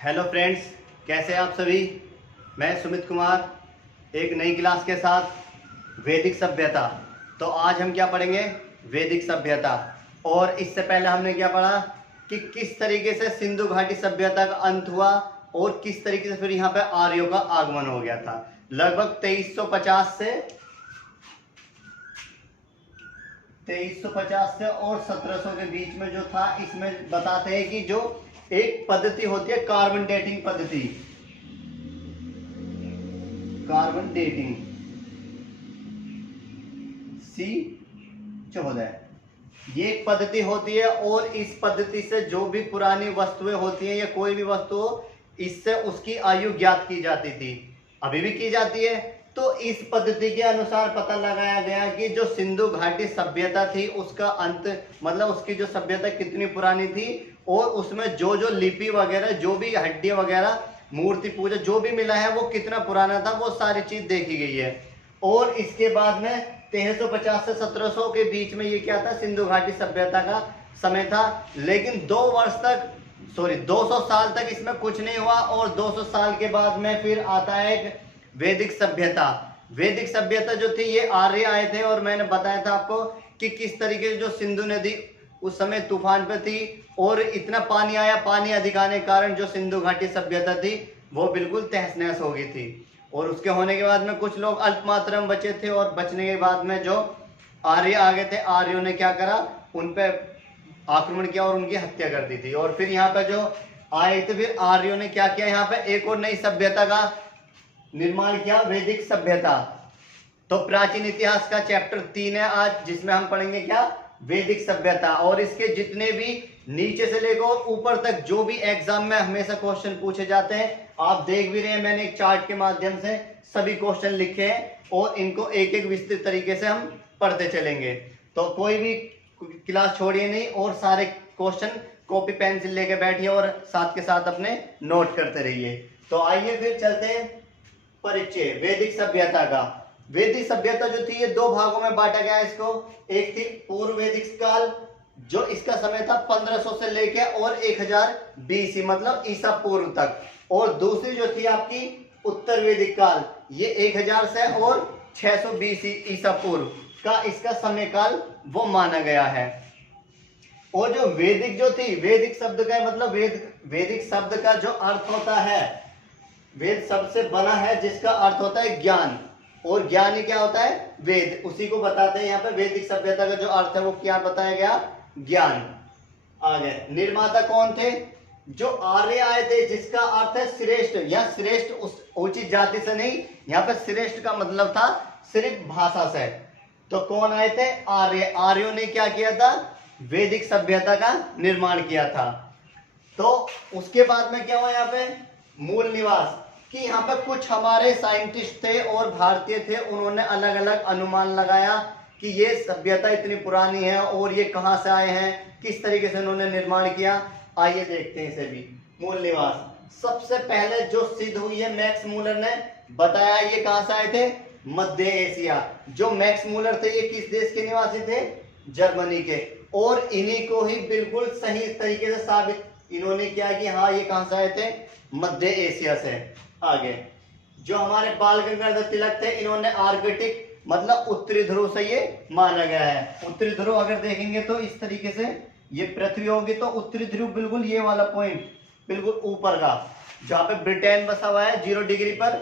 Hello friends, कैसे हैं आप सभी। मैं सुमित कुमार एक नई क्लास के साथ वैदिक सभ्यता। तो आज हम क्या पढ़ेंगे, वैदिक सभ्यता। और इससे पहले हमने क्या पढ़ा कि किस तरीके से सिंधु घाटी सभ्यता का अंत हुआ और किस तरीके से फिर यहाँ पे आर्यों का आगमन हो गया था। लगभग 2350 से और 1700 के बीच में जो था, इसमें बताते हैं कि जो एक पद्धति होती है कार्बन डेटिंग पद्धति, कार्बन डेटिंग C14, ये एक पद्धति होती है। और इस पद्धति से जो भी पुरानी वस्तुएं होती हैं या कोई भी वस्तु हो, इससे उसकी आयु ज्ञात की जाती थी, अभी भी की जाती है। तो इस पद्धति के अनुसार पता लगाया गया कि जो सिंधु घाटी सभ्यता थी उसका अंत, मतलब उसकी जो सभ्यता कितनी पुरानी थी, और उसमें जो जो लिपि वगैरह, जो भी हड्डी वगैरह, मूर्ति पूजा जो भी मिला है वो कितना पुराना था, वो सारी चीज देखी गई है। और इसके बाद में 1350 से 1700 के बीच में ये क्या था, सिंधु घाटी सभ्यता का समय था। लेकिन 200 साल तक इसमें कुछ नहीं हुआ। और 200 साल के बाद में फिर आता है एक वैदिक सभ्यता। वैदिक सभ्यता जो थी, ये आर्य आए थे। और मैंने बताया था आपको कि किस तरीके से जो सिंधु नदी उस समय तूफान पे थी और इतना पानी आया, पानी अधिक आने के कारण जो सिंधु घाटी सभ्यता थी वो बिल्कुल तहस नहस हो गई थी। और उसके होने के बाद में कुछ लोग अल्प मात्रा में बचे थे, और बचने के बाद में जो आर्य आ गए थे, आर्यों ने क्या करा, उन पे आक्रमण किया और उनकी हत्या कर दी थी। और फिर यहाँ पे जो आए थे, फिर आर्यों ने क्या किया, यहाँ पे एक और नई सभ्यता का निर्माण किया, वैदिक सभ्यता। तो प्राचीन इतिहास का चैप्टर 3 है आज, जिसमें हम पढ़ेंगे क्या, वैदिक सभ्यता। और इसके जितने भी नीचे से लेकर ऊपर तक जो भी एग्जाम में हमेशा क्वेश्चन पूछे जाते हैं, आप देख भी रहे हैं, मैंने एक चार्ट के माध्यम से सभी क्वेश्चन लिखे हैं और इनको एक एक विस्तृत तरीके से हम पढ़ते चलेंगे। तो कोई भी क्लास छोड़िए नहीं, और सारे क्वेश्चन कॉपी पेंसिल लेके बैठिए और साथ के साथ अपने नोट करते रहिए। तो आइए फिर चलते हैं परिचय वैदिक सभ्यता का। वैदिक सभ्यता जो थी, ये दो भागों में बांटा गया इसको। एक थी पूर्व वैदिक काल, जो इसका समय था 1500 से लेके और 1000 BC, मतलब ईसा पूर्व तक। और दूसरी जो थी आपकी उत्तर वैदिक काल, ये 1000 से और 600 BC ईसा पूर्व का इसका समय काल वो माना गया है। और जो वैदिक जो थी, वैदिक शब्द का मतलब वैदिक शब्द का जो अर्थ होता है, वेद शब्द से बना है, जिसका अर्थ होता है ज्ञान। और ज्ञान ही क्या होता है, वेद, उसी को बताते हैं यहाँ पे। वैदिक सभ्यता का जो अर्थ है वो क्या बताया गया, ज्ञान। आगे निर्माता कौन थे, जो आर्य आए थे, जिसका अर्थ है श्रेष्ठ। या श्रेष्ठ उस उचित जाति से नहीं, यहाँ पे श्रेष्ठ का मतलब था सिर्फ भाषा से। तो कौन आए थे, आर्य। आर्यों ने क्या किया था, वैदिक सभ्यता का निर्माण किया था। तो उसके बाद में क्या हुआ, यहाँ पे मूल निवास, कि यहाँ पे कुछ हमारे साइंटिस्ट थे और भारतीय थे, उन्होंने अलग अलग अनुमान लगाया कि ये सभ्यता इतनी पुरानी है और ये कहाँ से आए हैं, किस तरीके से उन्होंने निर्माण किया। आइए देखते हैं इसे भी। मूल निवास सबसे पहले जो सिद्ध हुई है, मैक्स मूलर ने बताया, ये कहाँ से आए थे, मध्य एशिया। जो मैक्स मूलर थे, ये किस देश के निवासी थे, जर्मनी के। और इन्हीं को ही बिल्कुल सही तरीके से साबित इन्होंने किया कि हाँ, ये कहाँ से आए थे, मध्य एशिया से। आगे जो हमारे बाल गंगाधर तिलक थे, इन्होंने आर्कटिक मतलब उत्तरी ध्रुव से ये माना गया है। उत्तरी ध्रुव अगर देखेंगे तो इस तरीके से ये पृथ्वी होगी, तो उत्तरी ध्रुव बिल्कुल ये वाला पॉइंट बिल्कुल ऊपर का, जहां पे ब्रिटेन बसा हुआ है 0 डिग्री पर।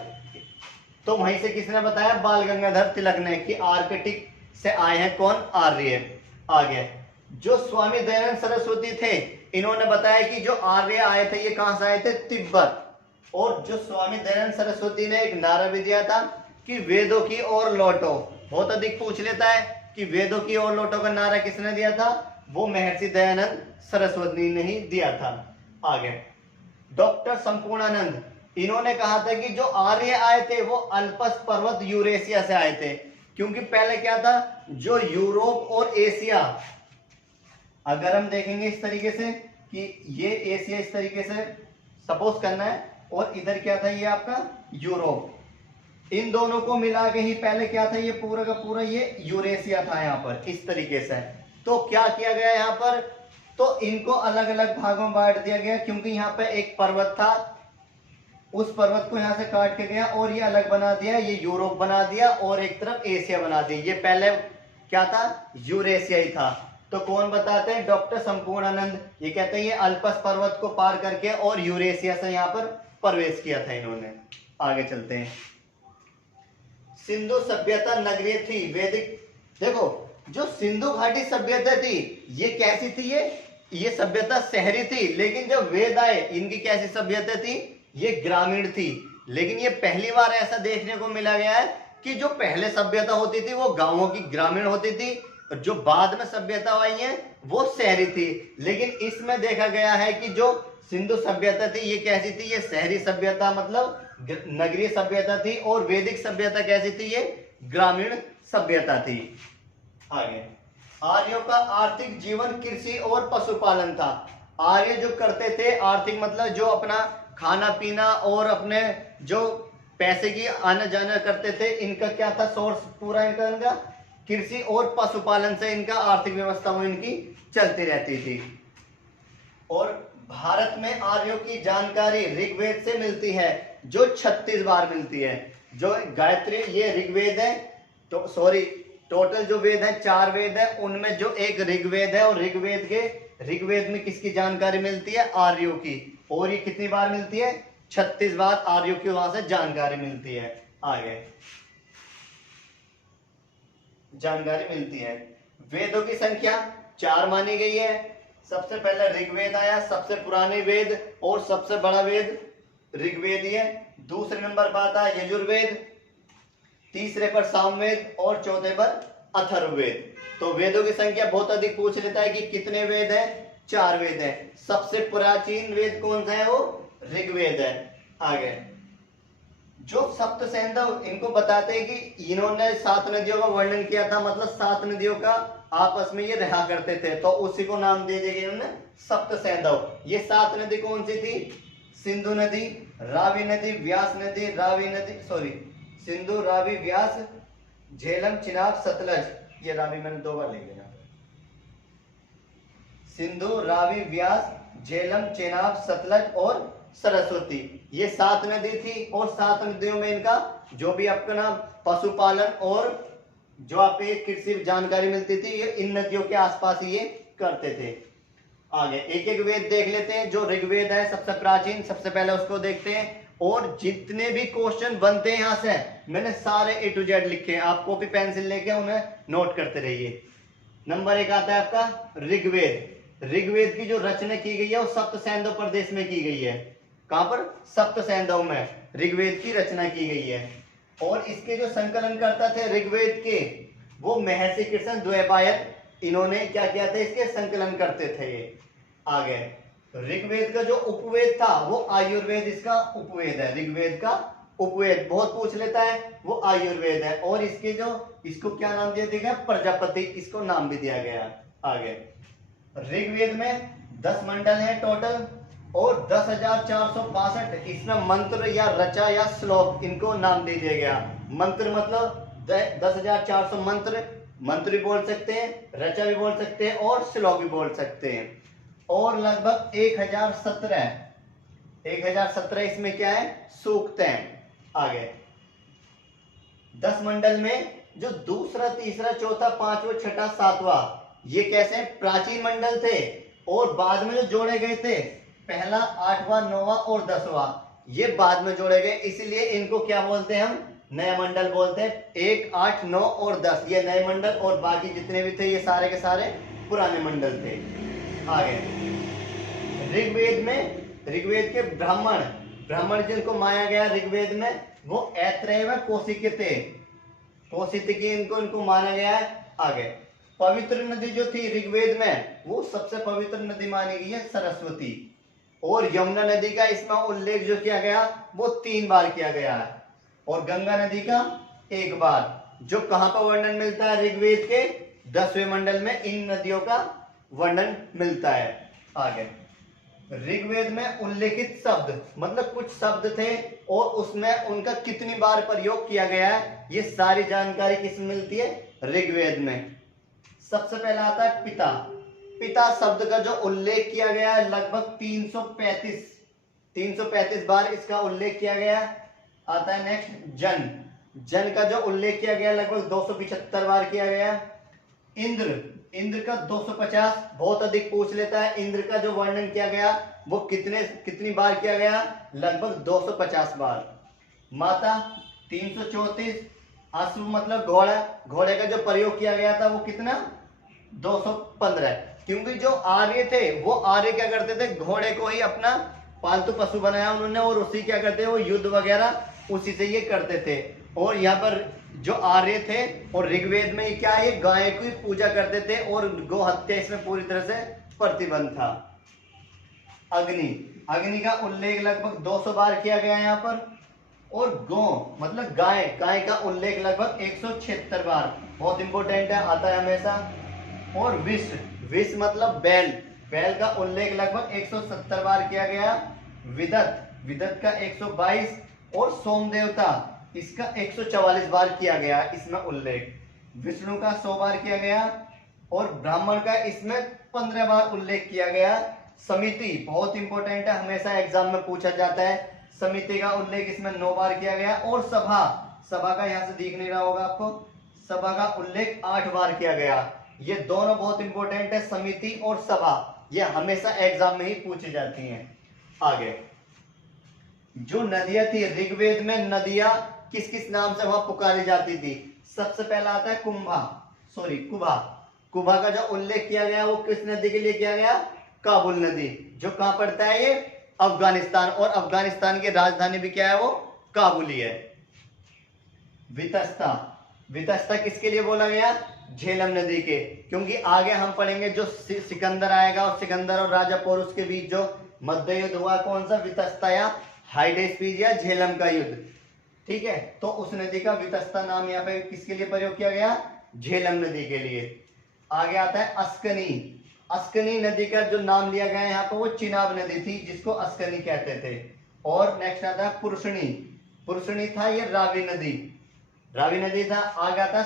तो वहीं से किसने बताया, बाल गंगाधर तिलक ने, कि आर्कटिक से आए हैं कौन, आर्य। आगे जो स्वामी दयानंद सरस्वती थे, इन्होंने बताया कि जो आर्य आए थे, ये कहां से आए थे, तिब्बत। और जो स्वामी दयानंद सरस्वती ने एक नारा भी दिया था कि वेदों की ओर लौटो। बहुत अधिक पूछ लेता है कि वेदों की ओर लौटो का नारा किसने दिया था, वो महर्षि दयानंद सरस्वती ने ही दिया था। आगे डॉक्टर संपूर्णानंद, इन्होंने कहा था कि जो आर्य आए थे वो अल्पस पर्वत यूरेशिया से आए थे। क्योंकि पहले क्या था, जो यूरोप और एशिया, अगर हम देखेंगे इस तरीके से कि ये एशिया इस तरीके से सपोज करना है, और इधर क्या था, ये आपका यूरोप। इन दोनों को मिला के ही पहले क्या था, ये पूरा का पूरा ये यूरेशिया था यहाँ पर इस तरीके से। तो क्या किया गया यहाँ पर, तो इनको अलग अलग भागों में बांट दिया गया, क्योंकि यहाँ पे एक पर्वत था, उस पर्वत को यहाँ से काट के गया और ये अलग बना दिया, ये यूरोप बना दिया और एक तरफ एशिया बना दिया। ये पहले क्या था, यूरेशिया ही था। तो कौन बताते हैं, डॉक्टर संपूर्णानंद। ये कहते हैं ये अल्पस पर्वत को पार करके और यूरेशिया से यहाँ पर प्रवेश किया था इन्होंने। आगे चलते हैं। सिंधु सभ्यता नगरीय थी, वैदिक। देखो जो सिंधु घाटी सभ्यता थी ये कैसी थी, ये सभ्यता शहरी थी, लेकिन जब वेद आए इनकी कैसी सभ्यता थी, ये ग्रामीण थी। लेकिन ये पहली बार ऐसा देखने को मिला गया है कि जो पहले सभ्यता होती थी वो गांवों की ग्रामीण होती थी, और जो बाद में सभ्यता आई है वो शहरी थी। लेकिन इसमें देखा गया है कि जो सिंधु सभ्यता थी ये कैसी थी, ये शहरी सभ्यता मतलब नगरीय सभ्यता थी, और वैदिक सभ्यता कैसी थी, ये ग्रामीण सभ्यता थी। आगे, आर्यों का आर्थिक जीवन कृषि और पशुपालन था। आर्य जो करते थे, आर्थिक मतलब जो अपना खाना पीना और अपने जो पैसे की आना जाना करते थे, इनका क्या था सोर्स पूरा इनका कृषि और पशुपालन से इनका आर्थिक व्यवस्था वो इनकी चलती रहती थी। और भारत में आर्यों की जानकारी ऋग्वेद से मिलती है, जो 36 बार मिलती है। जो गायत्री ये ऋग्वेद है, तो सॉरी टोटल जो वेद है 4 वेद है, उनमें जो एक ऋग्वेद है, और ऋग्वेद में किसकी जानकारी मिलती है, आर्यों की। और ये कितनी बार मिलती है, 36 बार आर्यों की वहां से जानकारी मिलती है। आगे जानकारी मिलती है। वेदों की संख्या 4 मानी गई है। सबसे पहले ऋग्वेद आया, सबसे पुराने वेद और सबसे बड़ा वेद ऋग्वेद ही है। दूसरे नंबर पर आता है यजुर्वेद, तीसरे पर सामवेद और चौथे पर अथर्ववेद। तो वेदों की संख्या बहुत अधिक पूछ लेता है कि कितने वेद हैं, 4 वेद है। सबसे प्राचीन वेद कौन सा है, वो ऋग्वेद है। आगे जो सप्त सैंधव, इनको बताते हैं कि इन्होंने 7 नदियों का वर्णन किया था, मतलब 7 नदियों का आपस में ये रहा करते थे, तो उसी को नाम दे दिया इन्होंने सप्त सैंधव। ये 7 नदी कौन सी थी, सिंधु नदी, रावी नदी, व्यास नदी, सिंधु, रावी, व्यास, झेलम, चिनाब, सतलज। ये रावी मैंने 2 बार लिख दिया। सिंधु, रावी, व्यास, झेलम, चेनाब, सतलज और सरस्वती, ये 7 नदी थी। और 7 नदियों में इनका जो भी अपना पशुपालन और जो आपको कृषि जानकारी मिलती थी, ये इन नदियों के आसपास ही ये करते थे। आगे एक एक वेद देख लेते हैं। जो ऋग्वेद है सबसे प्राचीन, सबसे पहले उसको देखते हैं। और जितने भी क्वेश्चन बनते हैं यहाँ से मैंने सारे A to Z लिखे हैं, आप कॉपी पेंसिल लेके उन्हें नोट करते रहिए। नंबर 1 आता है आपका ऋग्वेद। ऋग्वेद की जो रचना की गई है वो सप्त सैंधव प्रदेश में की गई है। कहां पर, सप्त सैंधव में ऋग्वेद की रचना की गई है। और इसके जो संकलन करता थे ऋग्वेद के, वो महर्षि कृष्ण द्वैपायन, इन्होंने क्या किया था, इसके संकलन करते थे ये। आगे ऋग्वेद का जो उपवेद था वो आयुर्वेद इसका उपवेद है। ऋग्वेद का उपवेद बहुत पूछ लेता है, वो आयुर्वेद है। और इसके जो इसको क्या नाम दिया गया, प्रजापति, इसको नाम भी दिया गया। आगे ऋग्वेद में 10 मंडल है टोटल और 10,462 इसमें मंत्र या रचा या श्लोक, इनको नाम दे दिया गया। मंत्र मतलब 10,400 मंत्र भी बोल सकते हैं, रचा भी बोल सकते हैं और श्लोक भी बोल सकते हैं। और लगभग 1017 इसमें क्या है, सूक्त हैं। आगे 10 मंडल में जो दूसरा, तीसरा, चौथा, पांचवा, छठा, सातवां, ये कैसे प्राचीन मंडल थे। और बाद में जो जोड़े गए थे, पहला, 8वां, 9वां और 10वां, ये बाद में जोड़े गए, इसलिए इनको क्या बोलते हैं, हम नए मंडल बोलते हैं। 1, 8, 9 और 10 ये नए मंडल, और बाकी जितने भी थे ये सारे के सारे पुराने मंडल थे। आगे ऋग्वेद में, ऋग्वेद के ब्राह्मण जिनको माया गया ऋग्वेद में, वो ऐत्रेय व कौशिकी इनको माना गया है। आगे पवित्र नदी जो थी ऋग्वेद में, वो सबसे पवित्र नदी मानी गई है सरस्वती। और यमुना नदी का इसमें उल्लेख जो किया गया वो 3 बार किया गया है, और गंगा नदी का 1 बार। जो कहां पर वर्णन मिलता है, ऋग्वेद के 10वें मंडल में इन नदियों का वर्णन मिलता है। आगे ऋग्वेद में उल्लेखित शब्द, मतलब कुछ शब्द थे और उसमें उनका कितनी बार प्रयोग किया गया है, ये सारी जानकारी किसमें मिलती है, ऋग्वेद में। सबसे पहला आता है पिता। पिता शब्द का जो उल्लेख किया गया है लगभग 335 बार इसका उल्लेख किया गया। आता है नेक्स्ट जन। जन का जो उल्लेख किया गया लगभग 275 बार किया गया। इंद्र का 250, बहुत अधिक पूछ लेता है। इंद्र का जो वर्णन किया गया वो कितनी बार किया गया? लगभग 250 बार। माता 334। अश्व मतलब घोड़ा, घोड़े का जो प्रयोग किया गया था वो कितना? 215। क्योंकि जो आर्य थे वो आर्य क्या करते थे? घोड़े को ही अपना पालतू पशु बनाया उन्होंने, और उसी क्या करते वो युद्ध वगैरह उसी से ये करते थे। और यहाँ पर जो आर्य थे और ऋग्वेद में क्या है, गाय की पूजा करते थे और गौ हत्या इसमें पूरी तरह से प्रतिबंध था। अग्नि का उल्लेख लगभग 200 बार किया गया यहाँ पर। और गौ मतलब गाय का उल्लेख लगभग 176 बार, बहुत इंपॉर्टेंट है, आता है हमेशा। और विष मतलब बैल का उल्लेख लगभग 170 बार किया गया। विदत का 122 और सोम देवता इसका 144 बार किया गया इसमें उल्लेख। विष्णु का 100 बार किया गया और ब्राह्मण का इसमें 15 बार उल्लेख किया गया। समिति बहुत इंपॉर्टेंट है, हमेशा एग्जाम में पूछा जाता है। समिति का उल्लेख इसमें 9 बार किया गया। और सभा का यहाँ से दिख नहीं रहा होगा आपको, सभा का उल्लेख 8 बार किया गया। ये दोनों बहुत इंपॉर्टेंट है, समिति और सभा, ये हमेशा एग्जाम में ही पूछी जाती हैं। आगे जो नदियां थी, ऋग्वेद में नदियां किस किस नाम से वहां पुकारी जाती थी? सबसे पहला आता है कुभा का जो उल्लेख किया गया वो किस नदी के लिए किया गया? काबुल नदी, जो कहां पड़ता है? ये अफगानिस्तान, और अफगानिस्तान की राजधानी भी क्या है? वो काबुल ही है। वितस्ता किसके लिए बोला गया? झेलम नदी के, क्योंकि आगे हम पढ़ेंगे जो सिकंदर आएगा और सिकंदर और राजा पोरुस के बीच जो मध्य युद्ध हुआ, कौन सा? वितस्ता या हाइडेस्पीज या झेलम का युद्ध, ठीक है। तो उस नदी का वितस्ता नाम यहाँ पे किसके लिए प्रयोग किया गया? झेलम नदी के लिए। आगे आता है अस्कनी नदी का जो नाम लिया गया है यहाँ पर वो चिनाब नदी थी, जिसको अस्कनी कहते थे। और नेक्स्ट आता है पुरुषणी था ये रावी नदी था। आगे आता है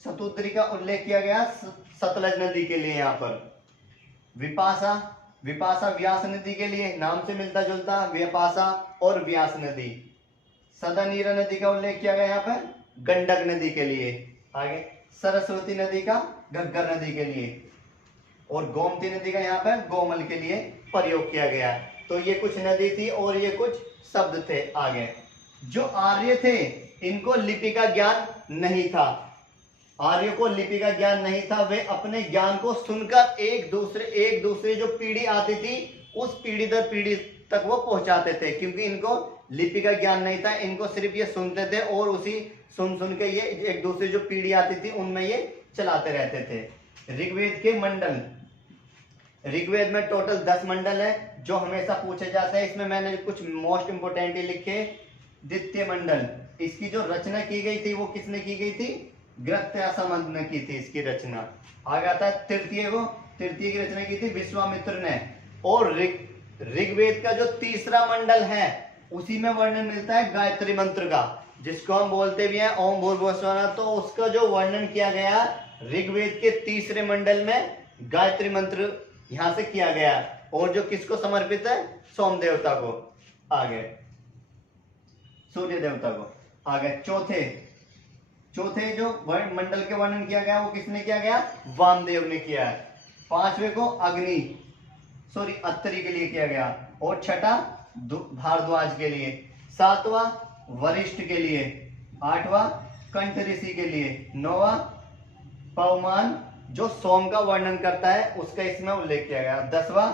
सतुद्री का उल्लेख किया गया सतलज नदी के लिए। यहाँ पर विपाशा व्यास नदी के लिए, नाम से मिलता जुलता, विपाशा और व्यास नदी। सदानीरा नदी का उल्लेख किया गया यहाँ पर गंडक नदी के लिए। आगे सरस्वती नदी का घग्गर नदी के लिए, और गोमती नदी का यहाँ पर गोमल के लिए प्रयोग किया गया। तो ये कुछ नदी थी और ये कुछ शब्द थे। आगे जो आर्य थे इनको लिपि का ज्ञान नहीं था। आर्य को लिपि का ज्ञान नहीं था, वे अपने ज्ञान को सुनकर एक दूसरे जो पीढ़ी आती थी उस पीढ़ी दर पीढ़ी तक वो पहुंचाते थे, क्योंकि इनको लिपि का ज्ञान नहीं था। इनको सिर्फ ये सुनते थे और उसी सुन के ये एक दूसरे जो पीढ़ी आती थी उनमें ये चलाते रहते थे। ऋग्वेद के मंडल, ऋग्वेद में टोटल 10 मंडल है जो हमेशा पूछे जाते हैं। इसमें मैंने कुछ मोस्ट इंपोर्टेंट लिखे। द्वितीय मंडल, इसकी जो रचना की गई थी वो किसने की गई थी? गृहस्थ्यासमंत ने की थी इसकी रचना। आगे आता है तृतीय की रचना की थी विश्वामित्र ने। और ऋग्वेद का जो तीसरा मंडल है उसी में वर्णन मिलता है गायत्री मंत्र का, जिसको हम बोलते भी हैं ओम भूर्भुवः स्वः। तो उसका जो वर्णन किया गया ऋग्वेद के तीसरे मंडल में गायत्री मंत्र यहां से किया गया, और जो किसको समर्पित है? सोम देवता को। आगे सूर्य देवता को। आगे चौथे जो मंडल के वर्णन किया गया वो किसने किया गया? वामदेव ने किया है। 5वें को अत्रि के लिए किया गया, और छठा भारद्वाज के लिए, 7वां वरिष्ठ के लिए, 8वां कंठ ऋषि के लिए, 9वां पवमान जो सोम का वर्णन करता है उसका इसमें उल्लेख किया गया, 10वां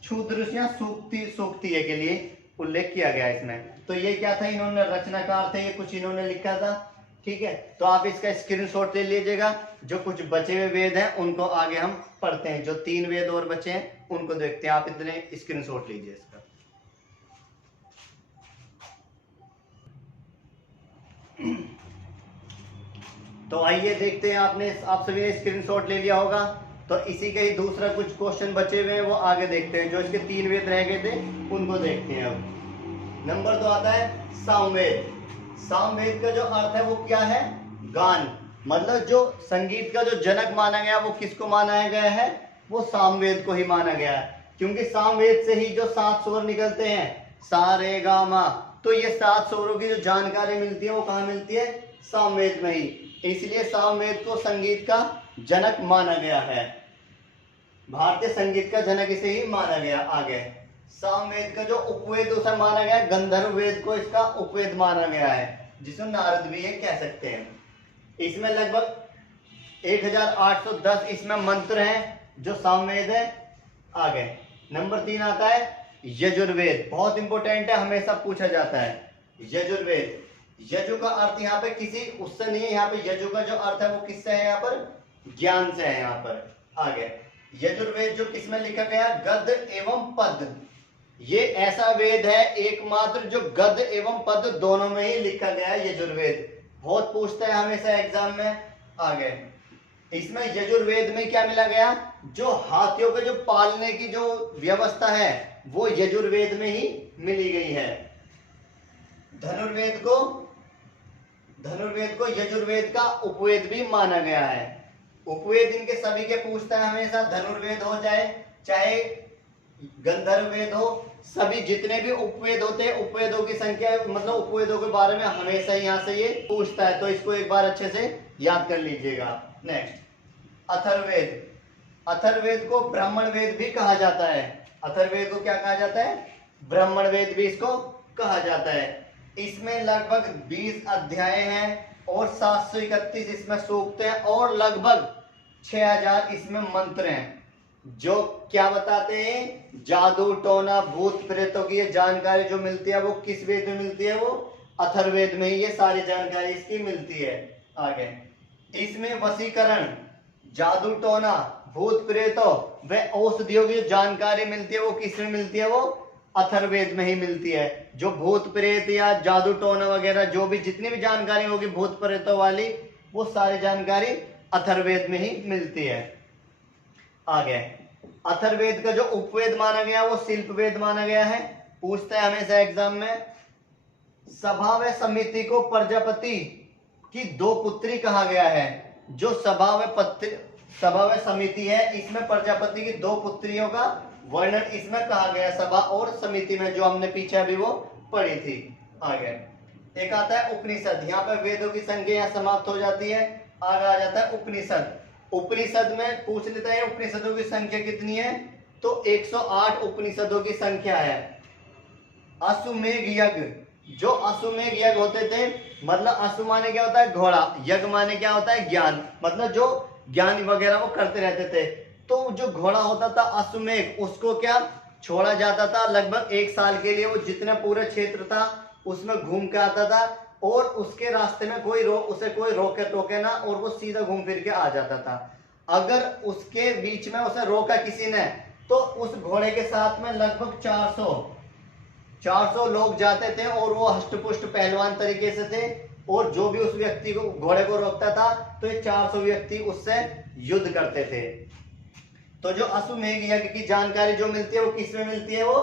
क्षुद्र या सूक्ति के लिए उल्लेख किया गया इसमें। तो ये क्या था? इन्होंने रचनाकार थे, ये कुछ इन्होंने लिखा था, ठीक है। तो आप इसका स्क्रीनशॉट ले लीजिएगा। जो कुछ बचे हुए वेद हैं उनको आगे हम पढ़ते हैं। जो 3 वेद और बचे हैं उनको देखते हैं। आप इतने स्क्रीनशॉट लीजिए इसका। तो आइए देखते हैं। आप सभी ने स्क्रीनशॉट ले लिया होगा, तो इसी का ही दूसरा कुछ क्वेश्चन बचे हुए हैं वो आगे देखते हैं। जो इसके 3 वेद रह गए थे उनको देखते हैं। अब नंबर 2 आता है सामवेद। सामवेद का जो अर्थ है वो क्या है? गान, मतलब जो संगीत का जो जनक माना गया वो किसको माना गया है? वो सामवेद को ही माना गया है, क्योंकि सामवेद से ही जो 7 स्वर निकलते हैं, सा रे गा मा, तो ये 7 स्वरों की जो जानकारी मिलती है वो कहाँ मिलती है? सामवेद में ही। इसलिए सामवेद को संगीत का जनक माना गया है, भारतीय संगीत का जनक इसे ही माना गया। आगे सामवेद का जो उपवेद उसे माना गया, गंधर्व वेद को इसका उपवेद माना गया है, जिसे नारद भी ये कह सकते हैं। इसमें लगभग 1810 इसमें मंत्र हैं जो सामवेद है। आगे नंबर 3 आता है यजुर्वेद, बहुत इंपॉर्टेंट है, हमेशा पूछा जाता है। यजुर्वेद, यजु का अर्थ यहाँ पे किसी उससे नहीं है, यहाँ पे यजु का जो अर्थ है वो किससे है? यहाँ पर ज्ञान से है। यहाँ पर आगे यजुर्वेद जो किसमें लिखा गया? गद्य एवं पद। ये ऐसा वेद है एकमात्र जो गद्य एवं पद दोनों में ही लिखा गया है, यजुर्वेद। बहुत पूछता है हमेशा एग्जाम में। आगे इसमें यजुर्वेद में क्या मिला गया? जो हाथियों के जो पालने की जो व्यवस्था है वो यजुर्वेद में ही मिली गई है। धनुर्वेद को यजुर्वेद का उपवेद भी माना गया है। उपवेद इनके सभी के पूछता है हमेशा, धनुर्वेद हो चाहे गंधर्व वेद हो, सभी जितने भी उपवेद होते हैं, उपवेदों की संख्या मतलब उपवेदों के बारे में हमेशा यहाँ से ये पूछता है, तो इसको एक बार अच्छे से याद कर लीजिएगा। नेक्स्ट अथर्ववेद, अथर्ववेद को ब्राह्मण वेद भी कहा जाता है। अथर्ववेद को क्या कहा जाता है? ब्राह्मण वेद भी इसको कहा जाता है। इसमें लगभग 20 अध्याय हैं और 731 इसमें सूक्त हैं और लगभग 6000 इसमें मंत्र हैं, जो क्या बताते हैं? जादू टोना भूत प्रेतों की ये जानकारी जो मिलती है वो किस वेद में मिलती है? वो अथर्ववेद में ही ये सारी जानकारी इसकी मिलती है। आगे इसमें वशीकरण, जादू टोना, भूत प्रेतों व औषधियों की जो जानकारी मिलती है वो किस में मिलती है? वो अथर्ववेद में ही मिलती है। जो भूत प्रेत या जादू टोना वगैरह जो भी जितनी भी जानकारी होगी भूत प्रेतों वाली, वो सारी जानकारी अथर्ववेद में ही मिलती है। आगे अथर्ववेद का जो उपवेद माना गया वो शिल्पवेद माना गया है। पूछता है हमेशा एग्जाम में, सभा व समिति को प्रजापति की 2 पुत्री कहा गया है। जो सभा व समिति है इसमें प्रजापति की 2 पुत्रियों का वर्णन इसमें कहा गया, सभा और समिति में, जो हमने पीछे अभी वो पढ़ी थी। आगे एक आता है उपनिषद, यहाँ पर वेदों की संख्या यहाँ समाप्त हो जाती है, आगे आ जाता है उपनिषद। उपनिषद में पूछ लेता है उपनिषदों की संख्या कितनी है? तो 108 उपनिषदों की संख्या है। अश्वमेध यज्ञ, जो अश्वमेध यज्ञ होते थे, मतलब अश्व माने क्या होता है? घोड़ा, यज्ञ माने क्या होता है? ज्ञान, मतलब जो ज्ञान वगैरह वो करते रहते थे। तो जो घोड़ा होता था अश्वमेध, उसको क्या छोड़ा जाता था लगभग 1 साल के लिए, वो जितना पूरा क्षेत्र था उसमें घूम के आता था और उसके रास्ते में उसे कोई रोके टोके ना, और वो सीधा घूम फिर के आ जाता था। अगर उसके बीच में उसे रोका किसी ने तो उस घोड़े के साथ में लगभग 400 लोग जाते थे और वो हष्टपुष्ट पहलवान तरीके से थे, और जो भी उस व्यक्ति को घोड़े को रोकता था तो ये 400 व्यक्ति उससे युद्ध करते थे। तो जो अश्वमेध यज्ञ की जानकारी जो मिलती है वो किसमें मिलती है? वो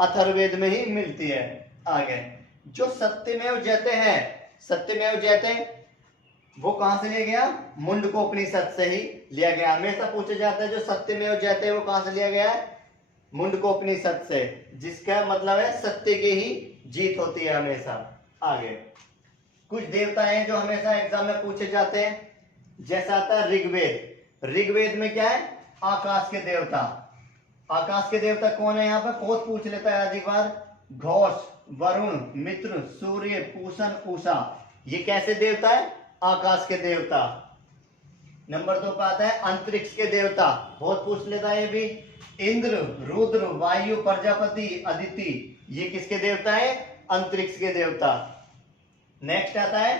अथर्ववेद में ही मिलती है। आगे जो सत्यमेव जयते है, सत्यमेव जयते वो कहां से लिया गया? मुंडकोपनिषद से ही लिया गया। हमेशा पूछा जाता है जो सत्यमेव जयते वो कहां से लिया गया है? मुंडकोपनिषद से, जिसका मतलब है सत्य की ही जीत होती है हमेशा। आगे कुछ देवता हैं जो हमेशा एग्जाम में पूछे जाते हैं, जैसा आता है ऋग्वेद। ऋग्वेद में क्या है? आकाश के देवता। आकाश के देवता कौन है? यहाँ पर बहुत पूछ लेता है अधिक बार। घोष, वरुण, मित्र, सूर्य, पूषण, उषा, ये कैसे देवता है? आकाश के देवता। नंबर 2 पे आता है अंतरिक्ष के देवता, बहुत पूछ लेता है ये भी। इंद्र, रुद्र, वायु, प्रजापति, अदिति, ये किसके देवता है? अंतरिक्ष के देवता। नेक्स्ट आता है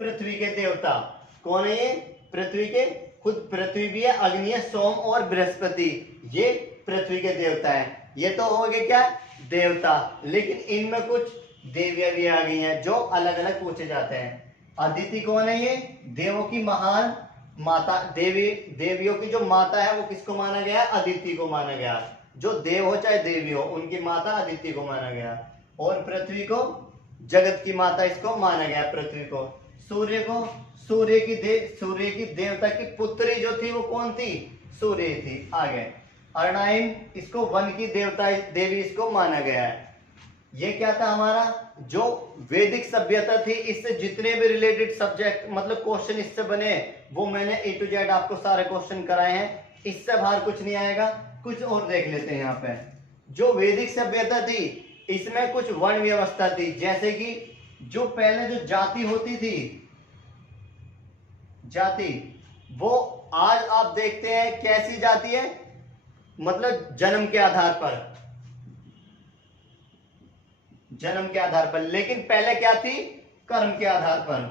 पृथ्वी के देवता। कौन है ये? पृथ्वी के, खुद पृथ्वी भी है, अग्नि है, सोम और बृहस्पति, ये पृथ्वी के देवता है। ये तो हो गए क्या? देवता। लेकिन इनमें कुछ देवियां भी आ गई हैं जो अलग अलग पूछे जाते हैं। अदिति कौन है? ये देवों की महान माता, देवियों की जो माता है वो किसको माना गया? अदिति को माना गया। जो देव हो चाहे देवी हो, उनकी माता अदिति को माना गया। और पृथ्वी को जगत की माता इसको माना गया, पृथ्वी को। सूर्य को, सूर्य की देवता की पुत्री जो थी वो कौन थी? सूर्य थी। आगे अर्णाइन, इसको वन की देवता देवी इसको माना गया है। ये क्या था हमारा जो वैदिक सभ्यता थी, इससे जितने भी रिलेटेड सब्जेक्ट मतलब क्वेश्चन इससे बने वो मैंने A to Z आपको सारे क्वेश्चन कराए हैं, इससे बाहर कुछ नहीं आएगा। कुछ और देख लेते हैं। यहाँ पे जो वैदिक सभ्यता थी इसमें कुछ वर्ण व्यवस्था थी, जैसे कि जो पहले जो जाति होती थी, जाति, वो आज आप देखते हैं कैसी जाति है, मतलब जन्म के आधार पर, जन्म के आधार पर। लेकिन पहले क्या थी, कर्म के आधार पर,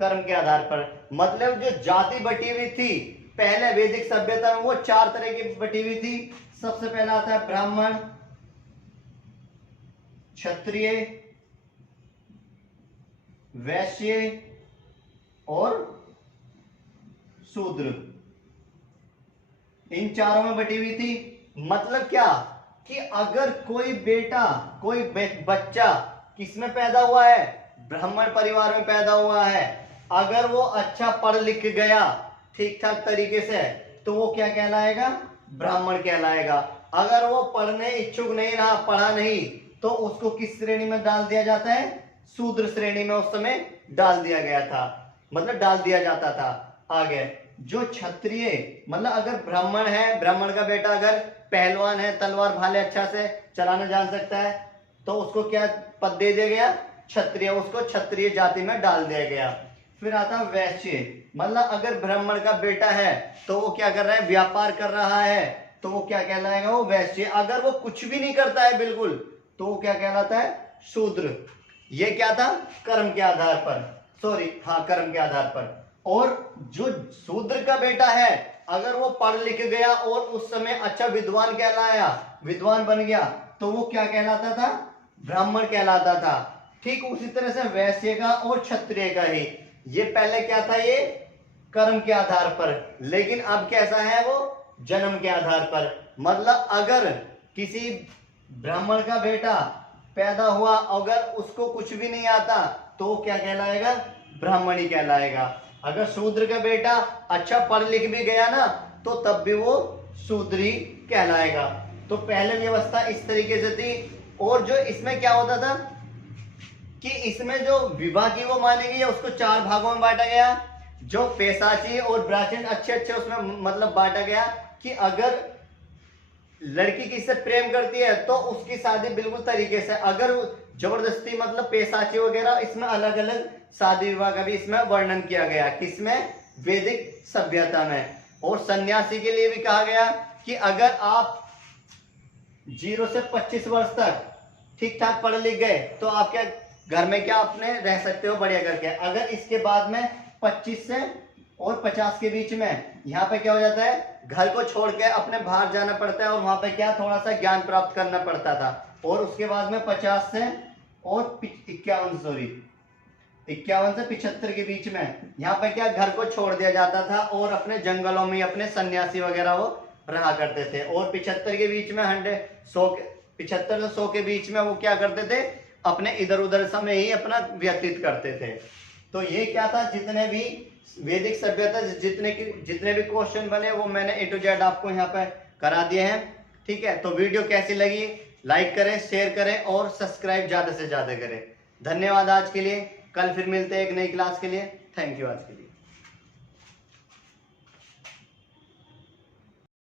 कर्म के आधार पर। मतलब जो जाति बटी हुई थी पहले वैदिक सभ्यता में वो 4 तरह की बटी हुई थी। सबसे पहला आता है ब्राह्मण, क्षत्रिय, वैश्य और शूद्र। इन चारों में बटी हुई थी। मतलब क्या कि अगर कोई बेटा, कोई बच्चा किसमें पैदा हुआ है, ब्राह्मण परिवार में पैदा हुआ है, अगर वो अच्छा पढ़ लिख गया ठीक ठाक तरीके से तो वो क्या कहलाएगा, ब्राह्मण कहलाएगा। अगर वो पढ़ने इच्छुक नहीं रहा, पढ़ा नहीं, तो उसको किस श्रेणी में डाल दिया जाता है, शूद्र श्रेणी में उस समय डाल दिया गया था, मतलब डाल दिया जाता था। आगे जो क्षत्रिय, मतलब अगर ब्राह्मण है, ब्राह्मण का बेटा अगर पहलवान है, तलवार भाले अच्छा से चलाना जान सकता है, तो उसको क्या पद दे दिया गया, क्षत्रिय, उसको क्षत्रिय जाति में डाल दिया गया। फिर आता है वैश्य, मतलब अगर ब्राह्मण का बेटा है तो वो क्या कर रहा है, व्यापार कर रहा है, तो वो क्या कहलाएगा, वो वैश्य। अगर वो कुछ भी नहीं करता है बिल्कुल, तो वो क्या कहलाता है, शूद्र। ये क्या था, कर्म के आधार पर, सॉरी हाँ कर्म के आधार पर। और जो शूद्र का बेटा है अगर वो पढ़ लिख गया और उस समय अच्छा विद्वान कहलाया, विद्वान बन गया, तो वो क्या कहलाता था, ब्राह्मण कहलाता था। ठीक उसी तरह से वैश्य का और क्षत्रिय का ही, ये पहले क्या था, ये कर्म के आधार पर, लेकिन अब कैसा है, वो जन्म के आधार पर। मतलब अगर किसी ब्राह्मण का बेटा पैदा हुआ, अगर उसको कुछ भी नहीं आता तो वो क्या कहलाएगा, ब्राह्मण ही कहलाएगा। अगर शूद्र का बेटा अच्छा पढ़ लिख भी गया ना, तो तब भी वो शूद्र ही कहलाएगा। तो पहले व्यवस्था इस तरीके से थी। और जो इसमें क्या होता था कि इसमें जो विवाह की वो मानी गई है, उसको 4 भागों में बांटा गया। जो पेशाची और ब्राह्मण अच्छे अच्छे उसमें मतलब बांटा गया कि अगर लड़की किससे प्रेम करती है तो उसकी शादी बिल्कुल तरीके से, अगर जबरदस्ती मतलब पेशाची वगैरह, इसमें अलग अलग शादी विवाह का भी इसमें वर्णन किया गया, किसमें, वैदिक सभ्यता में। और सन्यासी के लिए भी कहा गया कि अगर आप 0 से 25 वर्ष तक ठीक ठाक पढ़ लिख गए तो आप क्या घर में क्या अपने रह सकते हो बढ़िया करके। अगर इसके बाद में 25 से और 50 के बीच में यहाँ पे क्या हो जाता है, घर को छोड़ के अपने बाहर जाना पड़ता है और वहां पे क्या थोड़ा सा ज्ञान प्राप्त करना पड़ता था। और उसके बाद में 50 से और 51 से 75 के बीच में यहाँ पे क्या घर को छोड़ दिया जाता था और अपने जंगलों में अपने सन्यासी वगैरह वो रहा करते थे। और 75 के बीच में 75 से 100 के बीच में वो क्या करते थे, अपने इधर उधर समय ही अपना व्यतीत करते थे। तो ये क्या था, जितने भी वैदिक सभ्यता जितने भी क्वेश्चन बने वो मैंने A to Z आपको यहाँ पे करा दिए हैं। ठीक है, तो वीडियो कैसी लगी लाइक करें, शेयर करें और सब्सक्राइब ज्यादा से ज्यादा करें। धन्यवाद आज के लिए। कल फिर मिलते हैं एक नई क्लास के लिए। थैंक यू आज के लिए।